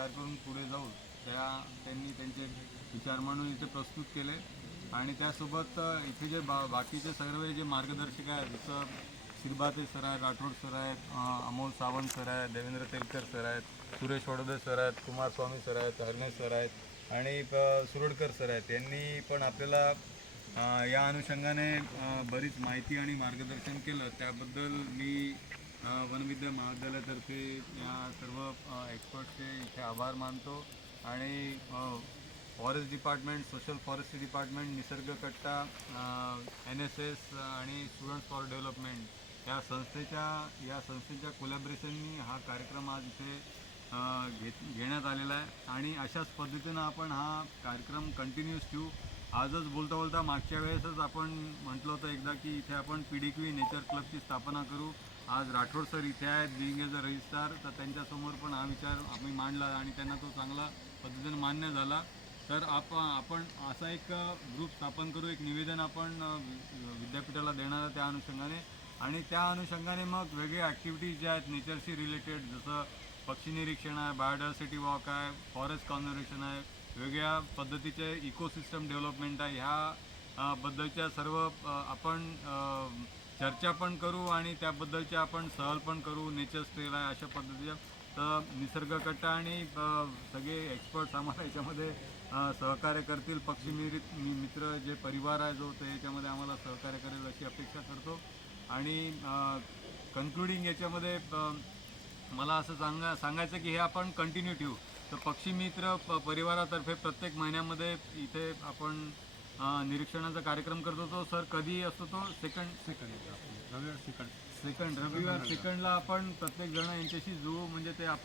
तयार करून पुढे जाऊ त्यांनी त्यांचे विचार म्हणून इथे प्रस्तुत केले। आणि त्यासोबत इथे जे बाकीचे सर्व जे मार्गदर्शक आहेत, जसं शिरभाते सर आहेत, राठोड सर आहेत, अमोल सावंत सर आहेत, देवेंद्र तेलकर सर आहेत, सुरेश वडोदे सर आहेत, कुमार स्वामी सर आहेत, हरणे सर आहेत आणि सुरडकर सर आहेत, यांनी पण आपल्याला या अनुषंगाने बरीच माहिती आणि मार्गदर्शन केलं। त्याबद्दल मी वनविद्या महाविद्यालयातर्फे या सर्व एक्सपर्टचे इथे आभार मानतो। आणि forest department, social forestry department, निसर्ग कट्टा, NSS आणि स्टुडंट्स फॉर डेव्हलपमेंट या संस्थेच्या कोलॅबरेशननी हा कार्यक्रम आज इथे घेण्यात आलेला आहे। आणि अशाच पद्धतीनं आपण हा कार्यक्रम कंटिन्यूस ठेवू। आजच बोलता बोलता मागच्या वेळेसच आपण म्हटलं होतं एकदा की इथे आपण PDQ नेचर क्लबची स्थापना करू। आज राठोड सर इथे आहेत बिईंग एज अ रजिस्ट्रार, तर त्यांच्यासमोर पण हा विचार आम्ही मांडला आणि त्यांना तो चांगला पद्धतीने मान्य झाला। तर आपण असा एक ग्रुप स्थापन करू, एक निवेदन आपण विद्यापीठाला देणार त्या अनुषंगाने। आणि त्या अनुषंगाने मग वेगळे ॲक्टिव्हिटीज ज्या आहेत नेचरशी रिलेटेड, जसं पक्षी निरीक्षण आहे, बायोडायव्हर्सिटी वॉक आहे, फॉरेस्ट कॉन्झर्वेशन आहे, वेगळ्या पद्धतीचे इकोसिस्टम डेव्हलपमेंट आहे, ह्या बद्दलच्या सर्व आपण चर्चा पण करू आणि त्याबद्दलचे आपण सहल पण करू। नेचर स्ट्रेल आहे अशा पद्धतीच्या, तर निसर्ग कट्टा आणि सगळे एक्सपर्ट्स आम्हाला याच्यामध्ये सहकार्य करतील। पक्षी मित्र जे परिवार आहे जो ते याच्यामध्ये आम्हाला सहकार्य करेल अशी अपेक्षा करतो। आणि कन्क्लुडिंग याच्यामध्ये मला असं सांगायचं की हे आपण कंटिन्यू ठेवू। तर पक्षी मित्र परिवारातर्फे प्रत्येक महिन्यामध्ये इथे आपण निरीक्षणाचा कार्यक्रम करतो। तो सर कधी असतो? तो रविवार सेकंडला आपण प्रत्येक जण यांच्याशी जुळू, म्हणजे ते